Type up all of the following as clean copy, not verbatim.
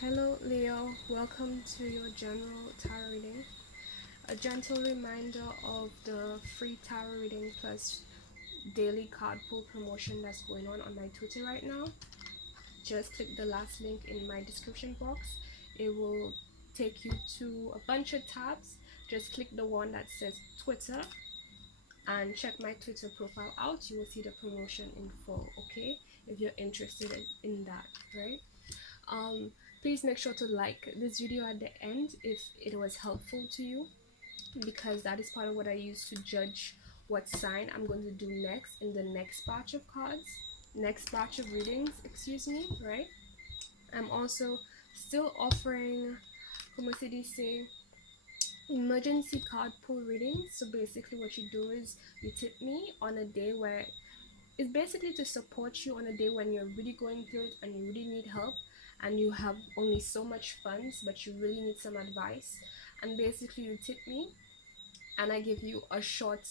Hello Leo, welcome to your general tarot reading. A gentle reminder of the free tarot reading plus daily card pull promotion that's going on my Twitter right now. Just click the last link in my description box. It will take you to a bunch of tabs. Just click the one that says Twitter and check my Twitter profile out. You will see the promotion in full, okay? If you're interested in that, right? um Please make sure to like this video at the end if it was helpful to you, because that is part of what I use to judge what sign I'm going to do next in the next batch of cards, next batch of readings, excuse me, right? I'm also still offering, como se dice, emergency card pull readings. So basically what you do is you tip me on a day where it's basically to support you on a day when you're really going through it and you really need help and you have only so much funds but you really need some advice. And basically you tip me and I give you a short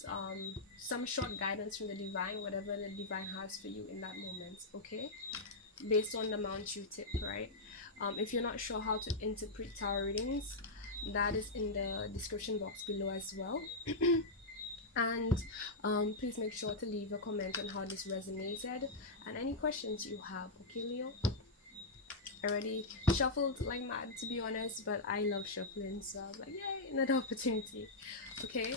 some short guidance from the divine, whatever the divine has for you in that moment, okay, based on the amount you tip, right? If you're not sure how to interpret tarot readings, that is in the description box below as well. And please make sure to leave a comment on how this resonated and any questions you have, okay Leo? I already shuffled like mad, to be honest, but I love shuffling, so I was like, yay, another opportunity. Okay,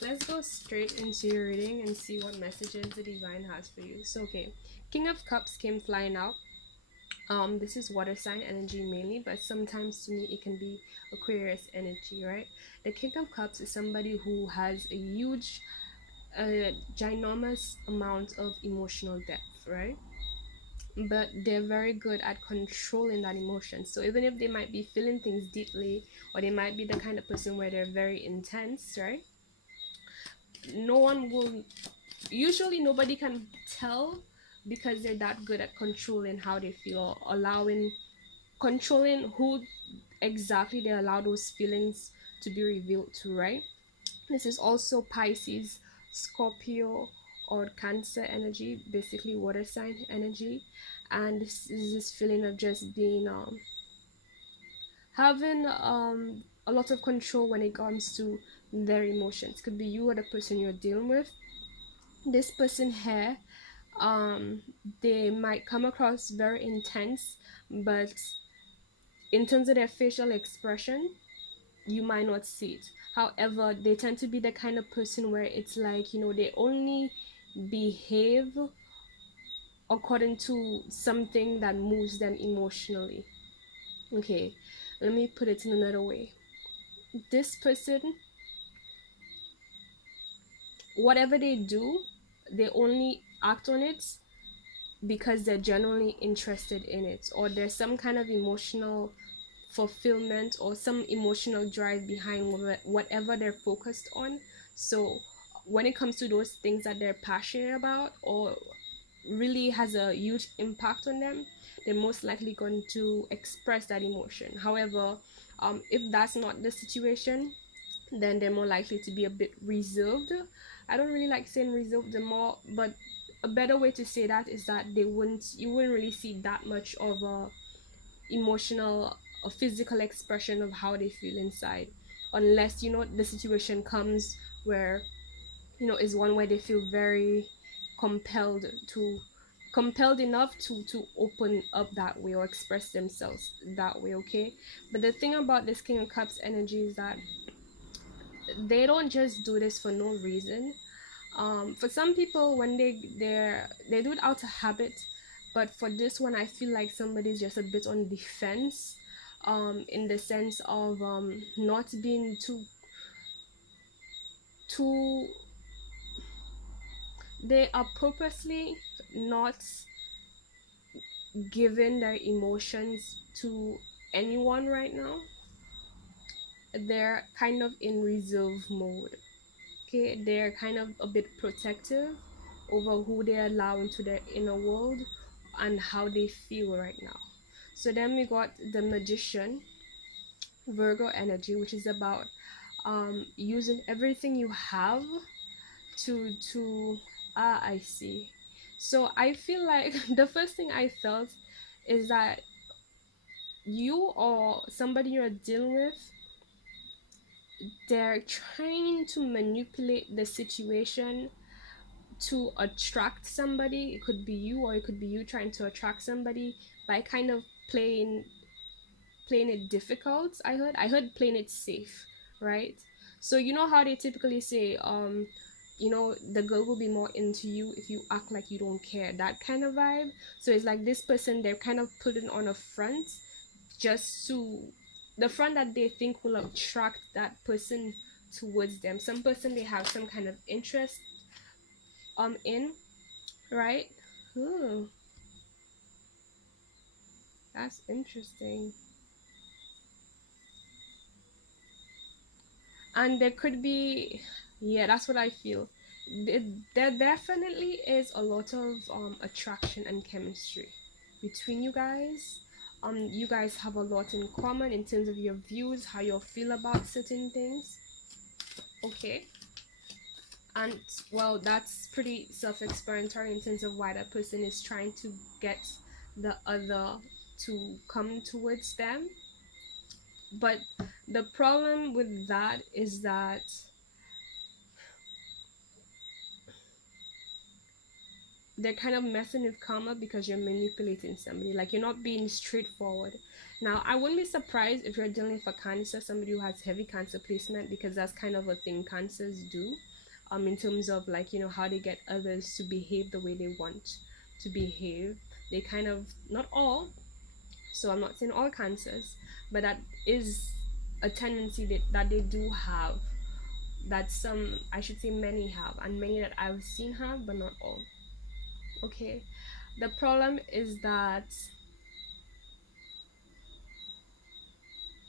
let's go straight into your reading and see what messages the divine has for you. So okay, King of Cups came flying out. This is water sign energy mainly, but sometimes to me it can be Aquarius energy, right? The King of Cups is somebody who has a ginormous amount of emotional depth, right? But they're very good at controlling that emotion. So even if they might be feeling things deeply, or they might be the kind of person where they're very intense, right? No one will, usually nobody can tell, because they're that good at controlling how they feel, or allowing, controlling who exactly they allow those feelings to be revealed to, right? This is also Pisces, Scorpio, or Cancer energy, basically water sign energy. And this is this feeling of just being having a lot of control when it comes to their emotions. Could be you or the person you're dealing with. This person here, um they might come across very intense, but in terms of their facial expression you might not see it. However, they tend to be the kind of person where it's like, they only behave according to something that moves them emotionally. Okay, let me put it in another way. This person, whatever they do, they only act on it because they're genuinely interested in it, or there's some kind of emotional fulfillment or some emotional drive behind whatever they're focused on. So when it comes to those things that they're passionate about or really has a huge impact on them, they're most likely going to express that emotion. However, if that's not the situation, then they're more likely to be a bit reserved. I don't really like saying reserved the more, but a better way to say that is that you wouldn't really see that much of a emotional or physical expression of how they feel inside, unless the situation comes where is one where they feel very compelled to compelled enough to open up that way or express themselves that way, okay? But the thing about this King of Cups energy is that they don't just do this for no reason. For some people, when they do it out of habit, but for this one I feel like somebody's just a bit on defense, in the sense of not being too they are purposely not giving their emotions to anyone right now. They're kind of in reserve mode, okay? They're kind of a bit protective over who they allow into their inner world and how they feel right now. So then we got the Magician, Virgo energy, which is about using everything you have to I see. So I feel like the first thing I felt is that you or somebody you're dealing with, they're trying to manipulate the situation to attract somebody. It could be you, or it could be you trying to attract somebody by kind of playing it difficult. I heard playing it safe, right? So you know how they typically say, the girl will be more into you if you act like you don't care, that kind of vibe. So it's like this person, they're kind of putting on a front, just to the front that they think will attract that person towards them, some person they have some kind of interest in, right? Ooh, that's interesting. And there could be, yeah, that's what I feel. There definitely is a lot of attraction and chemistry between you guys. You guys have a lot in common in terms of your views, how you feel about certain things. Okay. And well, that's pretty self-explanatory in terms of why that person is trying to get the other to come towards them. But the problem with that is that they're kind of messing with karma because you're manipulating somebody. Like, you're not being straightforward. Now, I wouldn't be surprised if you're dealing with a cancer, somebody who has heavy cancer placement, because that's kind of a thing cancers do. In terms of, like, how they get others to behave the way they want to behave. They kind of, not all, so I'm not saying all cancers, but that is a tendency that they do have, that some, I should say many have, and many that I've seen have, but not all. Okay. The problem is that,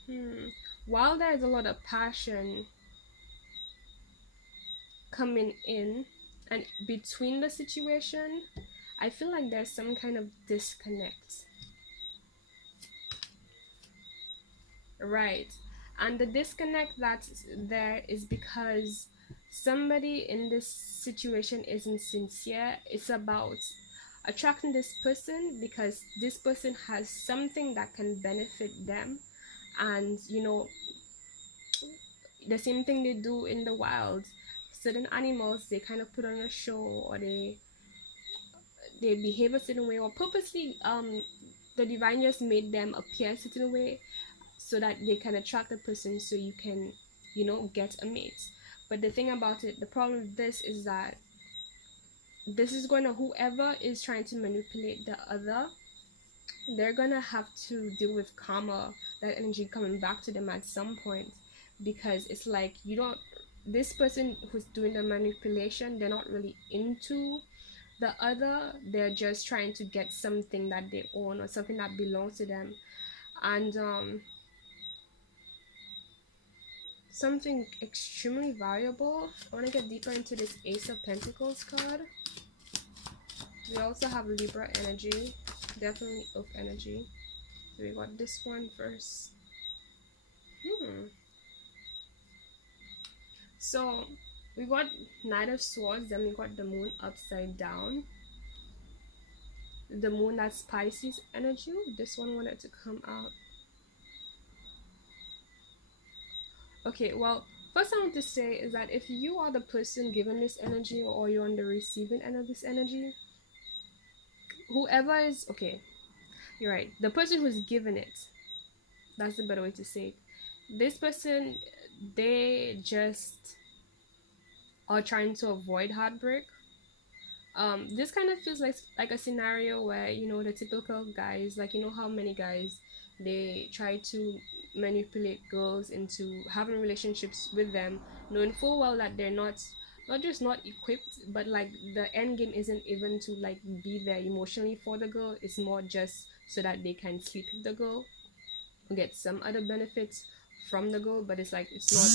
hmm, while there's a lot of passion coming in and between the situation, I feel like there's some kind of disconnect. Right. And the disconnect that's there is because somebody in this situation isn't sincere. It's about attracting this person because this person has something that can benefit them. And the same thing they do in the wild. Certain animals, they kind of put on a show, or they behave a certain way, or purposely the divine just made them appear a certain way so that they can attract a person, so you can get a mate. But the thing about it, the problem with this is that this is going to, whoever is trying to manipulate the other, they're gonna have to deal with karma, that energy coming back to them at some point, because it's like, you don't, this person who's doing the manipulation, they're not really into the other, they're just trying to get something that they own or something that belongs to them. And something extremely valuable, I want to get deeper into this Ace of Pentacles card. We also have Libra energy, definitely Oak energy. So we got this one first. So we got Knight of Swords, then we got the Moon upside down. The Moon, that's Pisces energy. This one wanted to come out. Okay, well, first I want to say is that if you are the person giving this energy, or you're on the receiving end of this energy, whoever is, okay, you're right. The person who's giving it, that's the better way to say it. This person, they just are trying to avoid heartbreak. This kind of feels like a scenario where the typical guys, like, how many guys, they try to manipulate girls into having relationships with them, knowing full well that they're not just not equipped, but like the end game isn't even to like be there emotionally for the girl. It's more just so that they can sleep with the girl, get some other benefits from the girl, but it's like, it's not,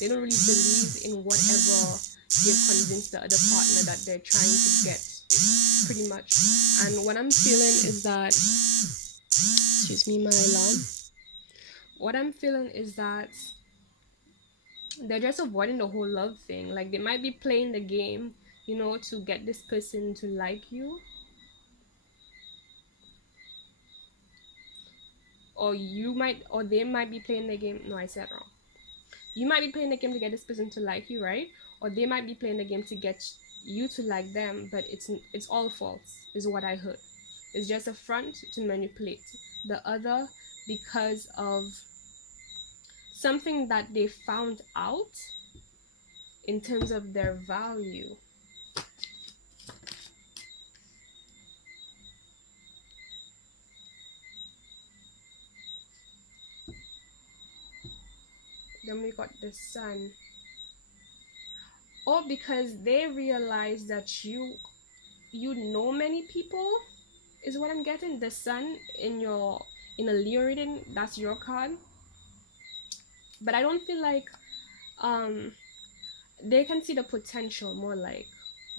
they don't really believe in whatever they've convinced the other partner that they're trying to get, pretty much. And what I'm feeling is that, excuse me, my alarm, what I'm feeling is that they're just avoiding the whole love thing. Like, they might be playing the game, to get this person to like you, or you might, or they might be playing the game. No, I said wrong. You might be playing the game to get this person to like you, right? Or they might be playing the game to get you to like them, but it's all false, is what I heard. It's just a front to manipulate the other because of something that they found out in terms of their value. Then we got the sun. Or because they realize that you know many people, is what I'm getting. The sun in your, in a Leo reading, that's your card. But I don't feel like um they can see the potential more, like,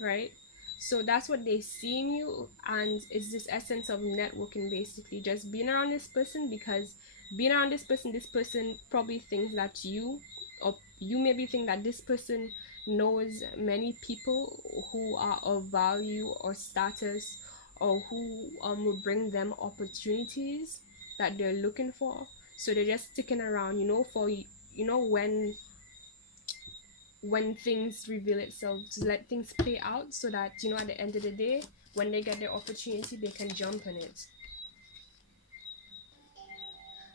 right? So that's what they see in you, and it's this essence of networking, basically just being around this person, because being around this person probably thinks that you, or you maybe think that this person knows many people who are of value or status, or who will bring them opportunities that they're looking for. So they're just sticking around, for when things reveal itself, to let things play out, so that at the end of the day, when they get their opportunity, they can jump on it.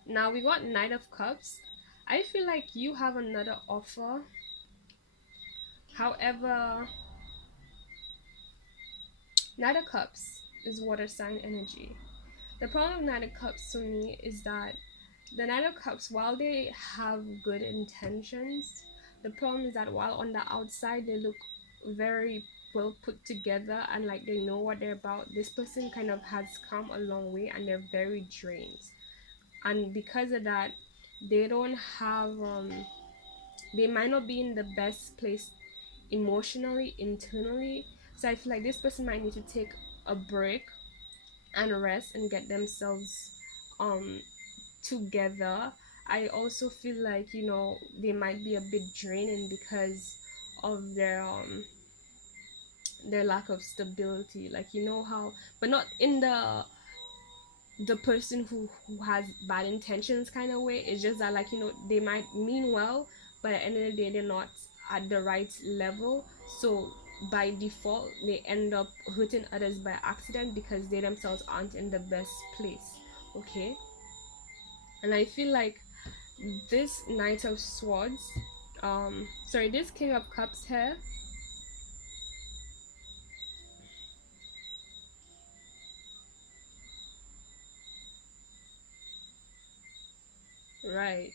Now we got Knight of Cups. I feel like you have another offer. However, Knight of Cups is water sign energy. The problem with Knight of Cups to me is that the Knight of Cups, while they have good intentions, the problem is that while on the outside they look very well put together and like they know what they're about, this person kind of has come a long way and they're very drained. And because of that, they don't have they might not be in the best place emotionally, internally. So I feel like this person might need to take a break and rest and get themselves um together. I also feel like they might be a bit draining because of their lack of stability, like how, but not in the person who has bad intentions kind of way. It's just that, like, they might mean well, but at the end of the day they're not at the right level. So by default they end up hurting others by accident because they themselves aren't in the best place. Okay. And I feel like this Knight of Swords, sorry, this King of Cups here, right?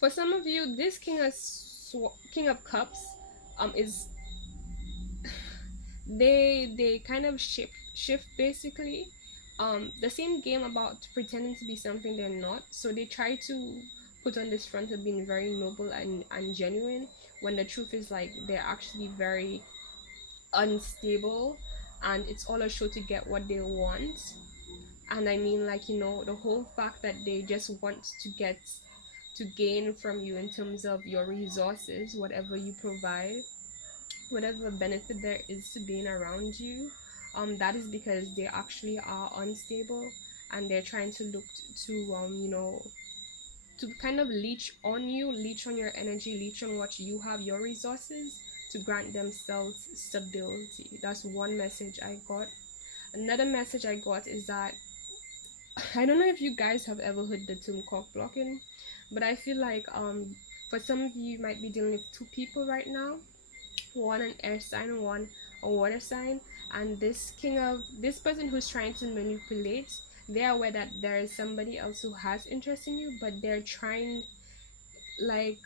For some of you, this King of Cups, is they kind of shift basically, the same game about pretending to be something they're not. So they try to put on this front of being very noble and genuine, when the truth is like they're actually very unstable, and it's all a show to get what they want. And I mean, like, the whole fact that they just want to gain from you in terms of your resources, whatever you provide, whatever benefit there is to being around you, that is because they actually are unstable, and they're trying to look to to kind of leech on you, leech on your energy, leech on what you have, your resources, to grant themselves stability. That's one message I got. Another message I got is that, I don't know if you guys have ever heard the term cock blocking, but I feel like for some of you, you might be dealing with two people right now, one an air sign, one a water sign, and this person who's trying to manipulate, they're aware that there is somebody else who has interest in you, but like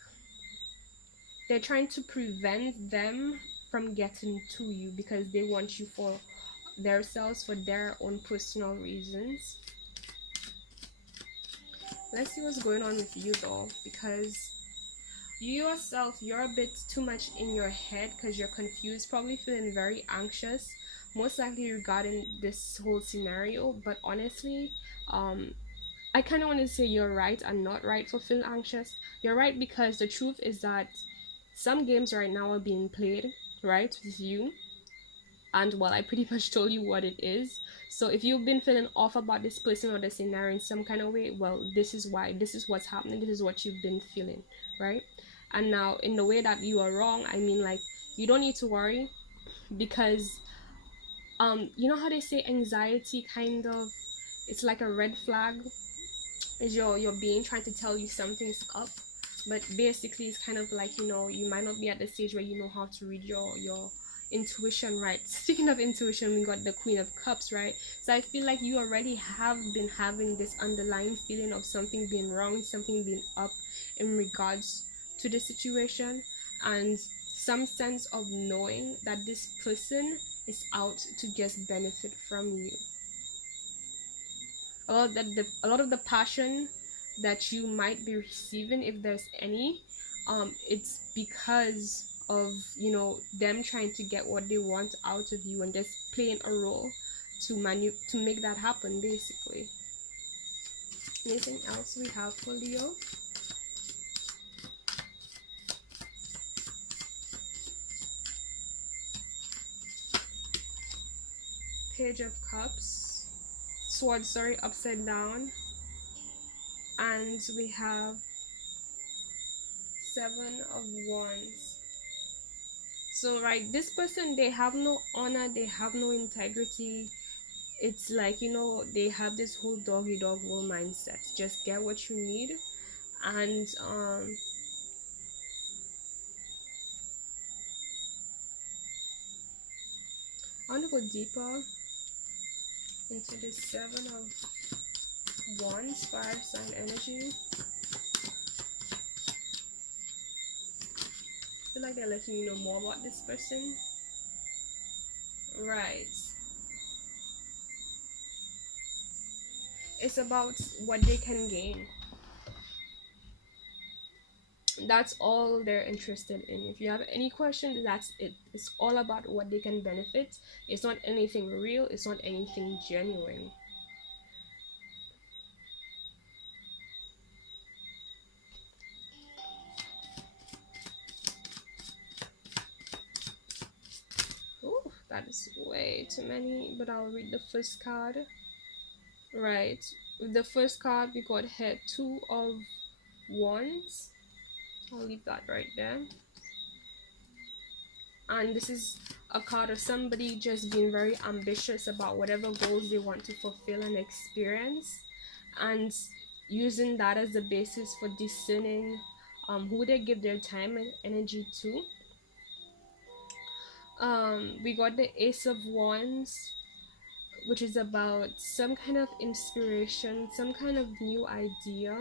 they're trying to prevent them from getting to you because they want you for themselves, for their own personal reasons. Let's see what's going on with you though, because you yourself, you're a bit too much in your head because you're confused, probably feeling very anxious, most likely regarding this whole scenario. But honestly, I kind of want to say you're right and not right for feeling anxious. You're right because the truth is that some games right now are being played, right, with you, And well, I pretty much told you what it is. So if you've been feeling off about this person or the scenario in some kind of way, well, this is why, this is what's happening, this is what you've been feeling, right? And now in the way that you are wrong, I mean, like, you don't need to worry, because you know how they say anxiety kind of, it's like a red flag, is your being trying to tell you something's up. But basically it's kind of like, you might not be at the stage where you know how to read your intuition, right? Speaking of intuition, we got the Queen of Cups, right? So I feel like you already have been having this underlying feeling of something being wrong, something being up in regards to the situation, and some sense of knowing that this person is out to just benefit from you. A lot of the passion that you might be receiving, if there's any, it's because of, them trying to get what they want out of you and just playing a role to make that happen, basically. Anything else we have for Leo? Page of Cups, Sword, sorry, upside down, and we have Seven of Wands. So right, this person, they have no honor, they have no integrity. It's like, they have this whole doggy dog world mindset, just get what you need. And I want to go deeper into this Seven of Wands, fire sign energy. I feel like they're letting you know more about this person. Right, it's about what they can gain. That's all they're interested in. If you have any questions, that's it. It's all about what they can benefit. It's not anything real, it's not anything genuine. Ooh, that is way too many, but I'll read the first card. Right, with the first card we got here, Two of Wands. I'll leave that right there. And this is a card of somebody just being very ambitious about whatever goals they want to fulfill and experience, and using that as the basis for discerning who they give their time and energy to. We got the Ace of Wands, which is about some kind of inspiration, some kind of new idea.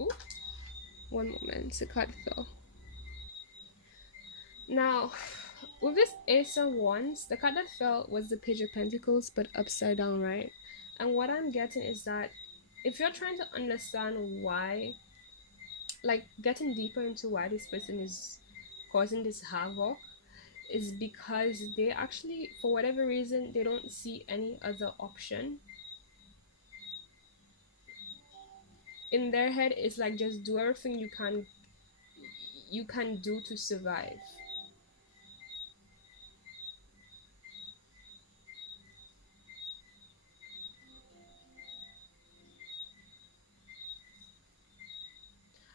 Ooh, one moment, the card fell. Now, with this Ace of Wands, the card that fell was the Page of Pentacles, but upside down, right? And what I'm getting is that if you're trying to understand why, like getting deeper into why this person is causing this havoc, is because they actually, for whatever reason, they don't see any other option. In their head, it's like just do everything you can do to survive.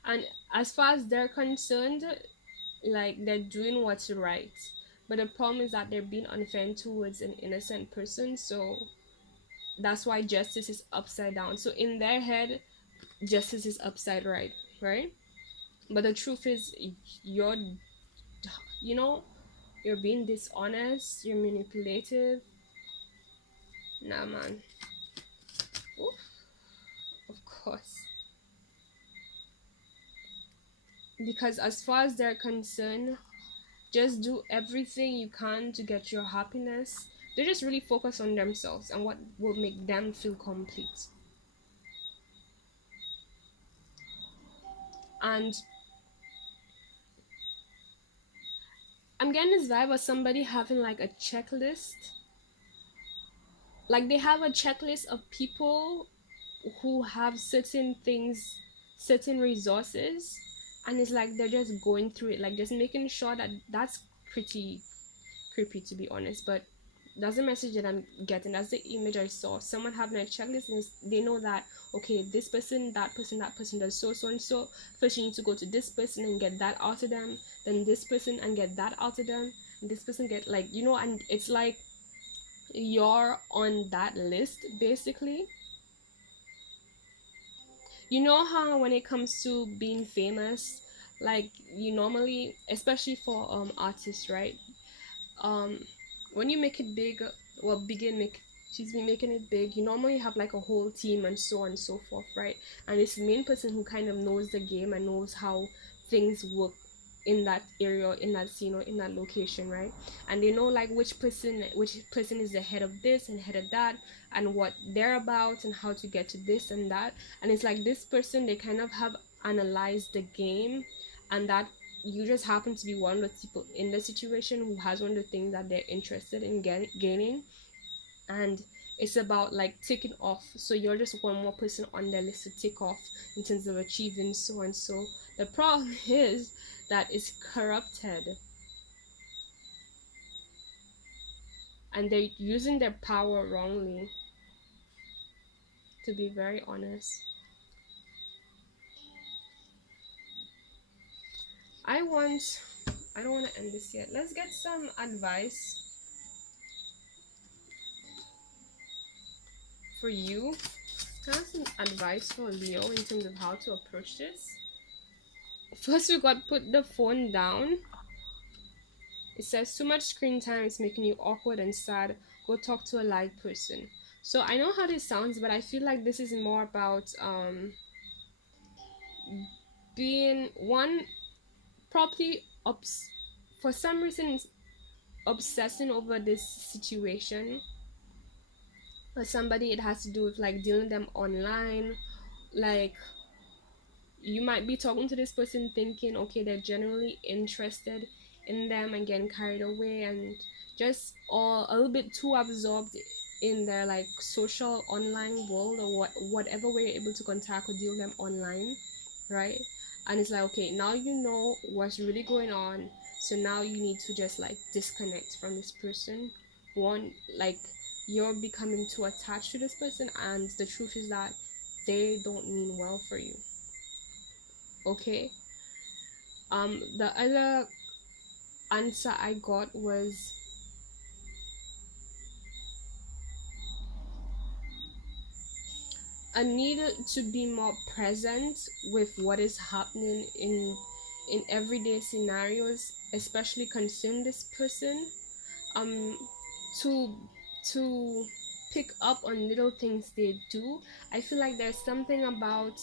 And as far as they're concerned, like they're doing what's right, but the problem is that they're being unfair towards an innocent person. So that's why justice is upside down. So in their head, justice is upside right, but the truth is, you're you know you're being dishonest, you're manipulative. Nah, man. Oof, of course, because as far as they're concerned, just do everything you can to get your happiness. They just really focus on themselves and what will make them feel complete. And I'm getting this vibe of somebody having like a checklist. Like they have a checklist of people who have certain things, certain resources, and it's like they're just going through it, like just making sure that that's pretty creepy, to be honest. But that's the message that I'm getting. That's the image I saw. Someone having a checklist, and they know that, okay, this person, that person, that person does so and so. First, you need to go to this person and get that out of them. Then this person and get that out of them. And this person get, like, and it's like you're on that list basically. You know how when it comes to being famous, like, you normally, especially for artists, right? um when you make it big, well, begin make she's been making it big, you normally have like a whole team and so on and so forth, right? And it's the main person who kind of knows the game and knows how things work in that area, in that scene, or in that location, right? And they know like which person is the head of this and head of that, and what they're about and how to get to this and that. And it's like this person, they kind of have analyzed the game, and that you just happen to be one of the people in the situation who has one of the things that they're interested in gaining. And it's about like ticking off, so you're just one more person on their list to tick off in terms of achieving so and so. The problem is that it's corrupted, and they're using their power wrongly, to be very honest. I don't want to end this yet. Let's get some advice for you. Can I have some advice for Leo in terms of how to approach this? First, we got put the phone down. It says too much screen time is making you awkward and sad. Go talk to a live person. So I know how this sounds, but I feel like this is more about being one properly for some reason obsessing over this situation. For somebody, it has to do with like dealing with them online, like you might be talking to this person thinking, okay, they're genuinely interested in them, and getting carried away and just all a little bit too absorbed in their like social online world, or whatever way you're able to contact or deal with them online, right? And it's like, okay, now you know what's really going on, so now you need to just like disconnect from this person. One, like, you're becoming too attached to this person, and the truth is that they don't mean well for you. Okay. The other answer I got was a need to be more present with what is happening in everyday scenarios, especially concerning this person. um to to pick up on little things they do. I feel like there's something about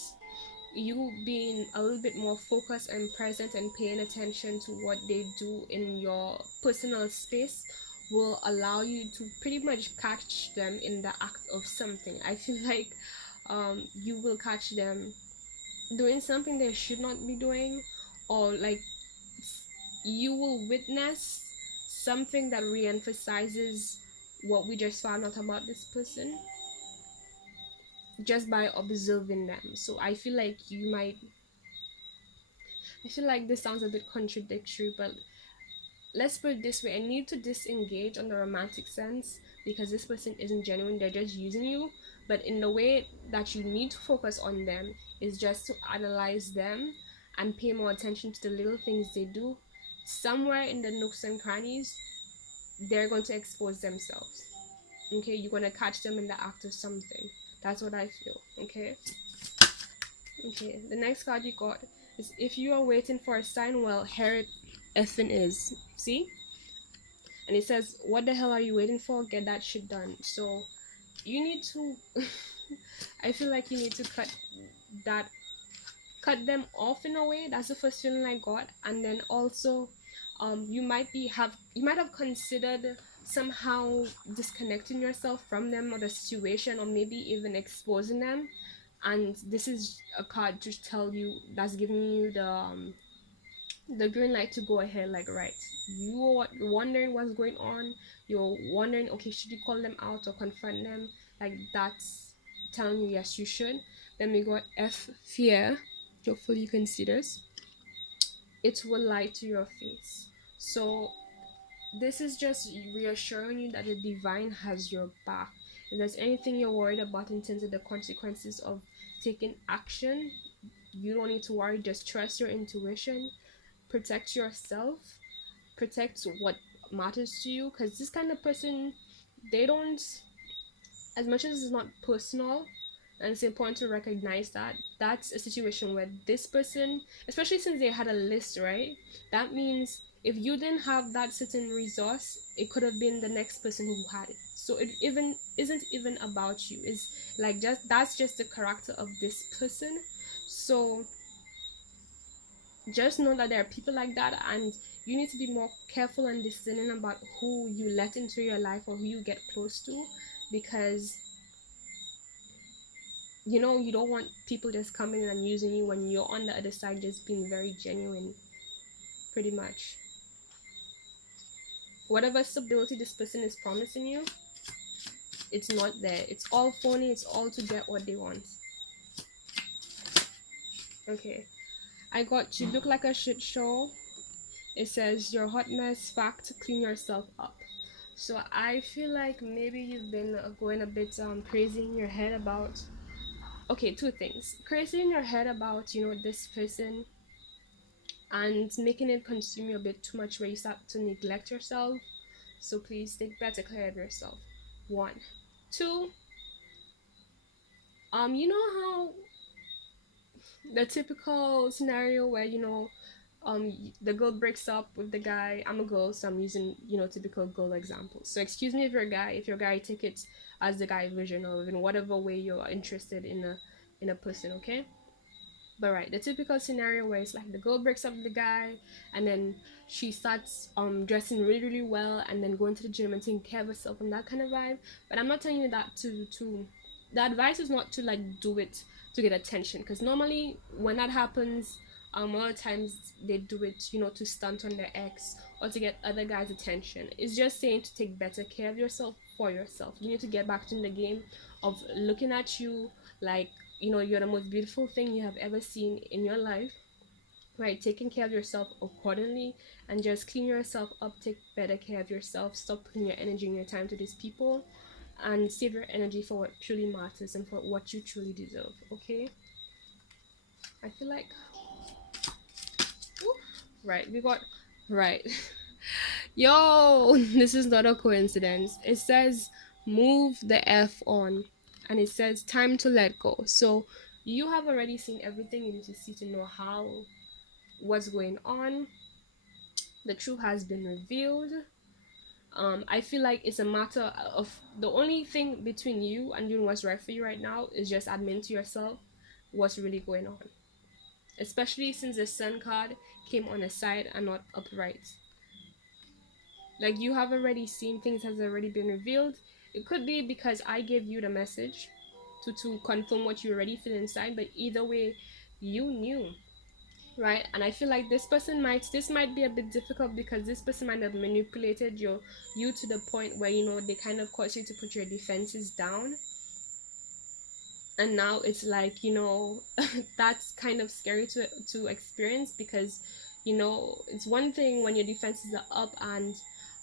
you being a little bit more focused and present and paying attention to what they do in your personal space will allow you to pretty much catch them in the act of something. I feel like you will catch them doing something they should not be doing, or like you will witness something that re-emphasizes what we just found out about this person just by observing them. So I feel like this sounds a bit contradictory, but let's put it this way: I need to disengage on the romantic sense because this person isn't genuine, they're just using you. But in the way that you need to focus on them is just to analyze them and pay more attention to the little things they do. Somewhere in the nooks and crannies, they're going to expose themselves. Okay, you're going to catch them in the act of something. That's what I feel. Okay, the next card you got is if you are waiting for a sign, well, here it effing is. See? And it says, what the hell are you waiting for? Get that shit done. So you need to I feel like you need to that cut them off in a way. That's the first feeling I got. And then also you might have considered somehow disconnecting yourself from them or the situation, or maybe even exposing them. And this is a card to tell you, that's giving you the green light to go ahead. Like, right, you're wondering what's going on, you're wondering, okay, should you call them out or confront them? Like, that's telling you yes, you should. Then we got F, fear. Hopefully you can see this. It will lie to your face. So this is just reassuring you that the divine has your back. If there's anything you're worried about in terms of the consequences of taking action, you don't need to worry. Just trust your intuition, protect yourself, protect what matters to you, because this kind of person, they don't, as much as it's not personal, and it's important to recognize that that's a situation where this person, especially since they had a list, right, that means if you didn't have that certain resource, it could have been the next person who had it. So it even isn't even about you. It's like, just that's just the character of this person. So just know that there are people like that, and you need to be more careful and discerning about who you let into your life or who you get close to, because you don't want people just coming in and using you when you're on the other side just being very genuine, pretty much. Whatever stability this person is promising you, it's not there. It's all phony. It's all to get what they want. Okay, I got you look like a shit show. It says your hot mess, fact, clean yourself up. So I feel like maybe you've been going a bit crazy in your head about, okay, two things. Crazy in your head about this person, and making it consume you a bit too much where you start to neglect yourself. So please take better care of yourself. One. Two, you know how the typical scenario where the girl breaks up with the guy. I'm a girl, so I'm using typical girl examples. So excuse me if you're a guy. If you're a guy, take it as the guy vision, or in whatever way you're interested in a person. Okay. But right, the typical scenario where it's like the girl breaks up with the guy, and then she starts dressing really really well, and then going to the gym and taking care of herself and that kind of vibe. But I'm not telling you that to the advice is not to like do it to get attention, because normally when that happens, a lot of times they do it to stunt on their ex or to get other guys attention. It's just saying to take better care of yourself for yourself. You need to get back in the game of looking at you like you're the most beautiful thing you have ever seen in your life, right? Taking care of yourself accordingly, and just clean yourself up, take better care of yourself, stop putting your energy and your time to these people, and save your energy for what truly matters and for what you truly deserve. Okay, I feel like, oof, right, we got right. Yo, this is not a coincidence. It says move the F on, and it says time to let go. So you have already seen everything you need to see to know how what's going on. The truth has been revealed. I feel like it's a matter of the only thing between you and doing what's right for you right now is just admitting to yourself what's really going on. Especially since the sun card came on the side and not upright. Like, you have already seen things has already been revealed. It could be because I gave you the message to confirm what you already feel inside, but either way, you knew, right? And I feel like this might be a bit difficult because this person might have manipulated you to the point where they kind of cause you to put your defenses down, and now it's like that's kind of scary to experience, because it's one thing when your defenses are up and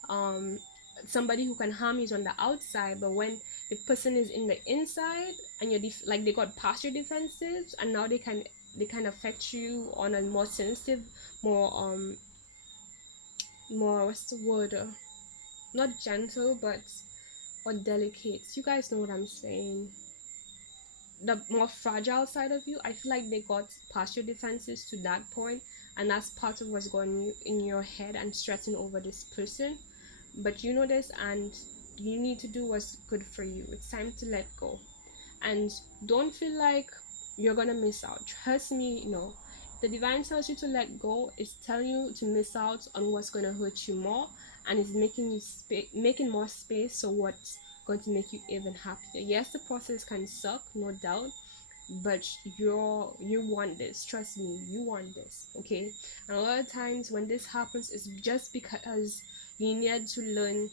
um somebody who can harm you is on the outside, but when the person is in the inside and like they got past your defenses, and now they can affect you on a more sensitive, more what's the word, not gentle, but or delicate, you guys know what I'm saying, the more fragile side of you. I feel like they got past your defenses to that point, and that's part of what's going in your head and stressing over this person. But you know this, and you need to do what's good for you. It's time to let go, and don't feel like you're gonna miss out. Trust me, the divine tells you to let go, it's telling you to miss out on what's gonna hurt you more, and it's making more space, so what's going to make you even happier. Yes, the process can suck, no doubt, but you want this. Trust me, you want this. Okay, and a lot of times when this happens, it's just because you need to learn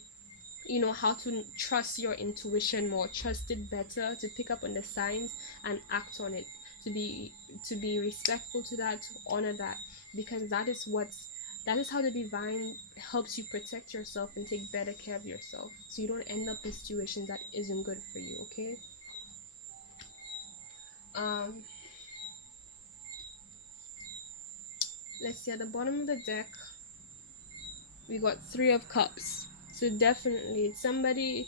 how to trust your intuition more, trust it better, to pick up on the signs and act on it, to be respectful to that, to honor that, because that is what's That is how the divine helps you protect yourself and take better care of yourself, so you don't end up in situations that isn't good for you. Okay. um let's see, at the bottom of the deck we got Three of Cups. So definitely it's somebody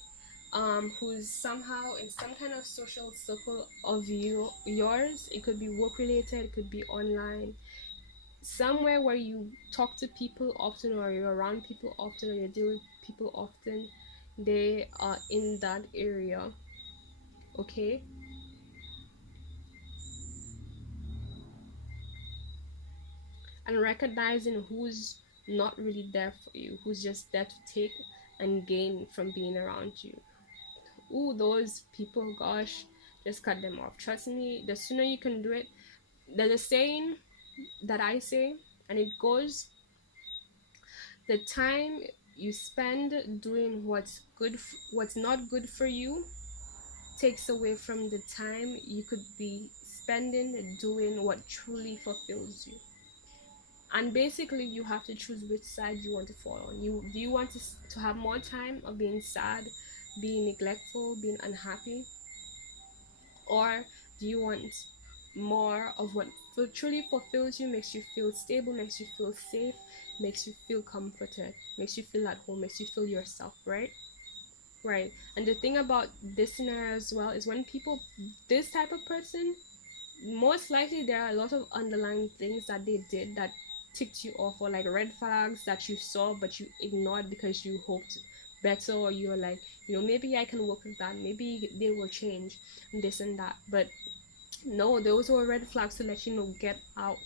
who's somehow in some kind of social circle of yours. It could be work related, it could be online, somewhere where you talk to people often, or you're around people often, or you deal with people often. They are in that area. Okay. And recognizing who's not really there for you, who's just there to take and gain from being around you. Ooh, those people, gosh, just cut them off. Trust me, the sooner you can do it. There's a saying that I say, and it goes: the time you spend doing what's not good for you takes away from the time you could be spending doing what truly fulfills you. And basically you have to choose which side you want to fall on. Do you want to have more time of being sad, being neglectful, being unhappy, or do you want more of what truly fulfills you, makes you feel stable, makes you feel safe, makes you feel comforted, makes you feel at home, makes you feel yourself, right? Right. And the thing about this scenario as well is, when people, this type of person, most likely there are a lot of underlying things that they did that ticked you off, or like red flags that you saw but you ignored because you hoped better, or you're like, maybe I can work with that, maybe they will change, this and that. But no, those were red flags to let you know, get out.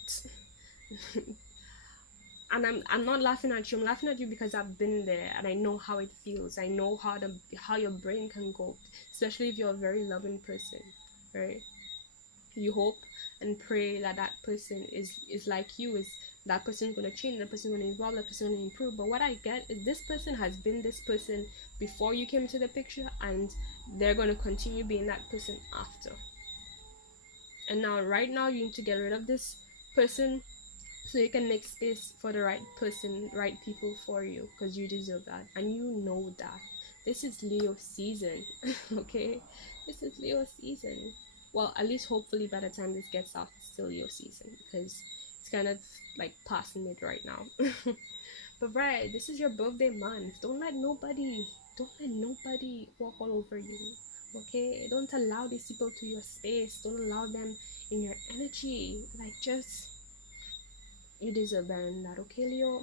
And I'm not laughing at you. I'm laughing at you because I've been there and I know how it feels. I know how your brain can go, especially if you're a very loving person, right? You hope and pray that that person is like you, is that person gonna change, that person gonna evolve, that person gonna improve. But what I get is, this person has been this person before you came to the picture, and they're gonna continue being that person after. And now, right now, you need to get rid of this person so you can make space for the right person, right people for you, because you deserve that, and you know that. This is Leo season. Okay, this is Leo season. Well, at least hopefully by the time this gets out, it's still Leo season, because it's kind of like passing it right now. But right, this is your birthday month. Don't let nobody walk all over you. Okay, don't allow these people to your space. Don't allow them in your energy. Like, just, you deserve better than that, okay, Leo?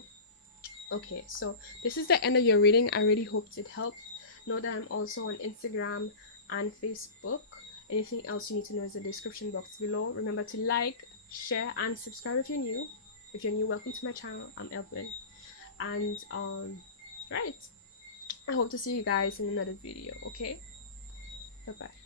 Okay, so this is the end of your reading. I really hoped it helped. Know that I'm also on Instagram and Facebook. Anything else you need to know is in the description box below. Remember to like, share, and subscribe if you're new. If you're new, welcome to my channel. I'm Evelyn. And right, I hope to see you guys in another video. Okay, bye bye.